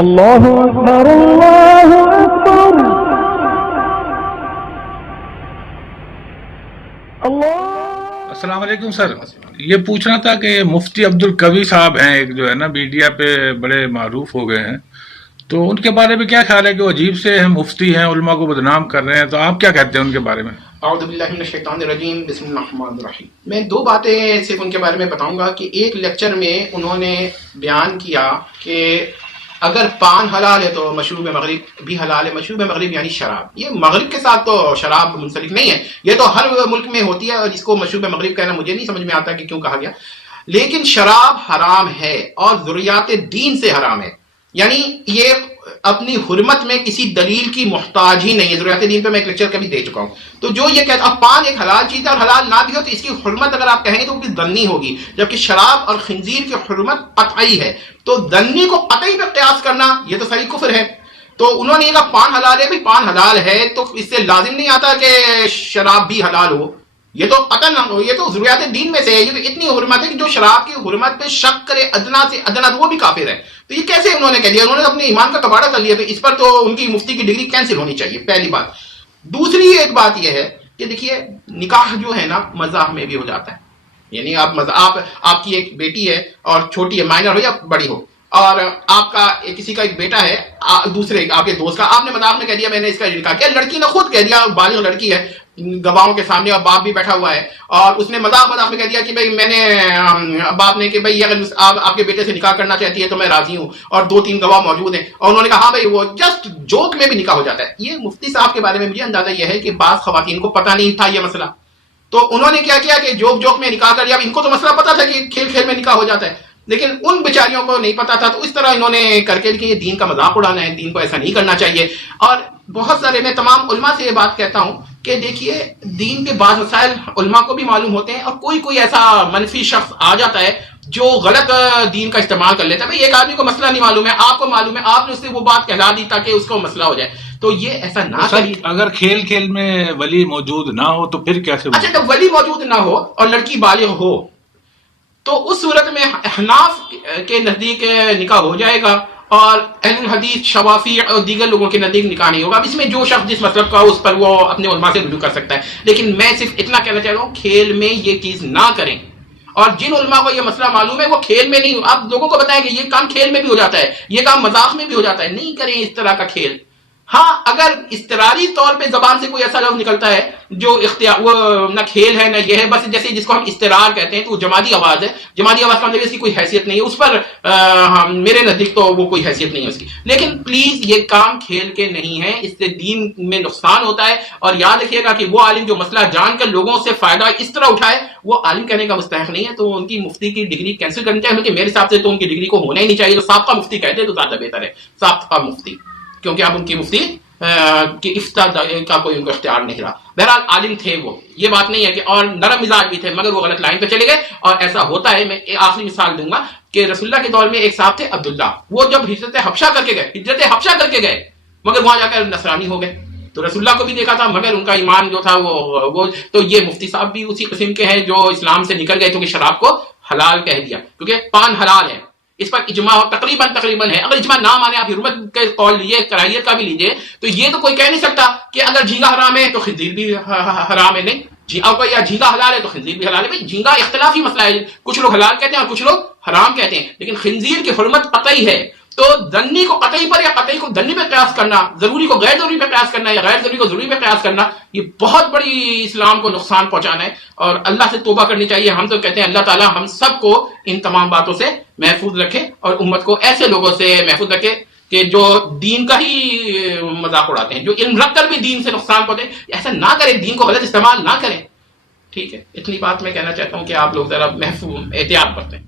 اللہ اکبر اللہ اکبر اللہ. السلام علیکم سر. یہ پوچھنا تھا کہ مفتی عبد القوی صاحب ہیں ایک جو ہے نا میڈیا پہ بڑے معروف ہو گئے ہیں، تو ان کے بارے میں کیا خیال ہے کہ وہ عجیب سے مفتی ہیں، علماء کو بدنام کر رہے ہیں، تو آپ کیا کہتے ہیں ان کے بارے میں؟ اعوذ باللہ من الشیطان الرجیم، بسم اللہ الرحمن الرحیم. میں دو باتیں صرف ان کے بارے میں بتاؤں گا کہ ایک لیکچر میں انہوں نے بیان کیا کہ اگر پان حلال ہے تو مشروب مغرب بھی حلال ہے. مشروب مغرب یعنی شراب. یہ مغرب کے ساتھ تو شراب منسلک نہیں ہے، یہ تو ہر ملک میں ہوتی ہے، اور جس کو مشروب مغرب کہنا مجھے نہیں سمجھ میں آتا کہ کیوں کہا گیا. لیکن شراب حرام ہے اور ذریات دین سے حرام ہے، یعنی یہ اپنی حرمت میں کسی دلیل کی محتاج ہی نہیں ہے. ضروریات دین پہ میں ایک لیکچر کبھی دے چکا ہوں. تو جو یہ کہتا اب پان ایک حلال چیز ہے اور حلال نہ بھی ہو تو اس کی حرمت اگر آپ کہیں گے تو وہ بھی ظنی ہوگی، جبکہ شراب اور خنزیر کی حرمت قطعی ہے. تو ظنی کو قطعی پہ قیاس کرنا یہ تو صحیح کفر ہے. تو انہوں نے یہ کہا پان حلال ہے، بھائی پان حلال ہے تو اس سے لازم نہیں آتا کہ شراب بھی حلال ہو. یہ تو قطعاً یہ تو ضروریات دین میں سے ہے. یہ تو اتنی حرمت ہے کہ جو شراب کی حرمت پہ شک کرے ادنا سے ادنا تو وہ بھی کافر ہے. تو یہ کیسے انہوں نے کہہ دیا؟ انہوں نے اپنے ایمان کا کباڑہ کر لیا. تو اس پر تو ان کی مفتی کی ڈگری کینسل ہونی چاہیے، پہلی بات. دوسری ایک بات یہ ہے کہ دیکھیے نکاح جو ہے نا مذاق میں بھی ہو جاتا ہے. یعنی آپ کی ایک بیٹی ہے اور چھوٹی ہے، مائنر ہو یا بڑی ہو، اور آپ کا کسی کا ایک بیٹا ہے دوسرے آپ کے دوست کا، آپ نے مذاق میں کہہ دیا میں نے اس کا نکاح کیا. لڑکی نے خود کہہ دیا، بالغ لڑکی ہے گواہوں کے سامنے اور باپ بھی بیٹھا ہوا ہے، اور اس نے مذاق میں کہہ دیا کہ بھائی میں نے باپ نے کہ بھائی اگر آپ کے بیٹے سے نکاح کرنا چاہتی ہے تو میں راضی ہوں، اور دو تین گواہ موجود ہیں، اور انہوں نے کہا ہاں بھائی وہ جسٹ جوک میں بھی نکاح ہو جاتا ہے. یہ مفتی صاحب کے بارے میں مجھے اندازہ یہ ہے کہ بعض خواتین کو پتہ نہیں تھا یہ مسئلہ، تو انہوں نے کیا کیا کہ جوک میں نکاح کر دیا. ان کو تو مسئلہ پتا تھا کہ کھیل کھیل میں نکاح ہو جاتا ہے، لیکن ان بیچاریوں کو نہیں پتا تھا. تو اس طرح انہوں نے کر کے کہ یہ دین کا مذاق اڑانا ہے، دین کو ایسا نہیں کرنا چاہیے. اور بہت سارے میں تمام علماء سے یہ بات کہتا ہوں کہ دیکھیے دین کے بعض مسائل علماء کو بھی معلوم ہوتے ہیں، اور کوئی ایسا منفی شخص آ جاتا ہے جو غلط دین کا استعمال کر لیتا ہے. بھائی ایک آدمی کو مسئلہ نہیں معلوم ہے، آپ کو معلوم ہے، آپ نے اس سے وہ بات کہلا دی تاکہ اس کو مسئلہ ہو جائے. تو یہ ایسا نہ کریے. اگر کھیل میں ولی موجود نہ ہو تو پھر کیسے؟ اچھا جب ولی موجود نہ ہو اور لڑکی بالغ ہو تو اس صورت میں احناف کے نزدیک نکاح ہو جائے گا، اور اہل الحدیث شوافی اور دیگر لوگوں کے نزدیک نکاح نہیں ہوگا. اب اس میں جو شخص جس مطلب کا اس پر وہ اپنے علماء سے رجوع کر سکتا ہے. لیکن میں صرف اتنا کہنا چاہتا ہوں کھیل میں یہ چیز نہ کریں. اور جن علماء کو یہ مسئلہ معلوم ہے وہ کھیل میں نہیں، آپ لوگوں کو بتائیں کہ یہ کام کھیل میں بھی ہو جاتا ہے، یہ کام مذاق میں بھی ہو جاتا ہے. نہیں کریں اس طرح کا کھیل. ہاں اگر اضطراری طور پہ زبان سے کوئی ایسا لفظ نکلتا ہے جو اختیار وہ نہ کھیل ہے نہ یہ ہے، بس جیسے جس کو ہم اضطرار کہتے ہیں تو وہ جمادی آواز ہے. جمادی آواز کا مطلب اس کی کوئی حیثیت نہیں ہے، اس پر میرے نزدیک تو وہ کوئی حیثیت نہیں ہے اس کی. لیکن پلیز یہ کام کھیل کے نہیں ہے، اس سے دین میں نقصان ہوتا ہے. اور یاد رکھیے گا کہ وہ عالم جو مسئلہ جان کر لوگوں سے فائدہ اس طرح اٹھائے وہ عالم کہنے کا مستحق نہیں ہے. تو ان کی مفتی کی ڈگری کینسل کرنی چاہیے، میرے حساب سے تو ان کی ڈگری کو ہونا ہی نہیں چاہیے. تو سابقہ مفتی کہتے تو زیادہ بہتر ہے، سابقہ مفتی، کیونکہ اب ان کی مفتی کہ افتاء کا کوئی ان کو اختیار نہیں رہا. بہرحال عالم تھے وہ، یہ بات نہیں ہے کہ، اور نرم مزاج بھی تھے، مگر وہ غلط لائن پہ چلے گئے. اور ایسا ہوتا ہے. میں آخری مثال دوں گا کہ رسول اللہ کے دور میں ایک صاحب تھے عبداللہ، وہ جب ہجرت حبشہ کر کے گئے مگر وہاں جا کر نصرانی ہو گئے. تو رسول اللہ کو بھی دیکھا تھا مگر ان کا ایمان جو تھا وہ تو یہ مفتی صاحب بھی اسی قسم کے ہیں جو اسلام سے نکل گئے کیونکہ شراب کو حلال کہہ دیا، کیونکہ پان حلال ہے. اس پر اجماع تقریباً ہے. اگر اجماع نہ مانے، آپ حرمت کا قول لیجیے، کراہیت کا بھی لیجیے، تو یہ تو کوئی کہہ نہیں سکتا کہ اگر جھینگا حرام ہے تو خنزیر بھی حرام ہے. نہیں، یا جھینگا حلال ہے تو خنزیر بھی حلال ہے. بھائی جھینگا اختلافی مسئلہ ہے، کچھ لوگ حلال کہتے ہیں اور کچھ لوگ حرام کہتے ہیں. لیکن خنزیر کی حرمت قطعی ہے. تو ظنی کو قطعی پر یا قطعی کو ظنی پہ قیاس کرنا، ضروری کو غیر ضروری پہ قیاس کرنا، یا غیر ضروری کو ضروری پہ قیاس کرنا، یہ بہت بڑی اسلام کو نقصان پہنچانا ہے. اور اللہ سے توبہ کرنی چاہیے. ہم تو کہتے ہیں اللہ تعالیٰ ہم سب کو ان تمام باتوں سے محفوظ رکھے اور امت کو ایسے لوگوں سے محفوظ رکھے کہ جو دین کا ہی مذاق اڑاتے ہیں، جو علم رکھ کر بھی دین سے نقصان پہنچے. ایسا نہ کریں، دین کو غلط استعمال نہ کریں. ٹھیک ہے، اتنی بات میں کہنا چاہتا ہوں کہ آپ لوگ ذرا محفوظ احتیاط برتیں.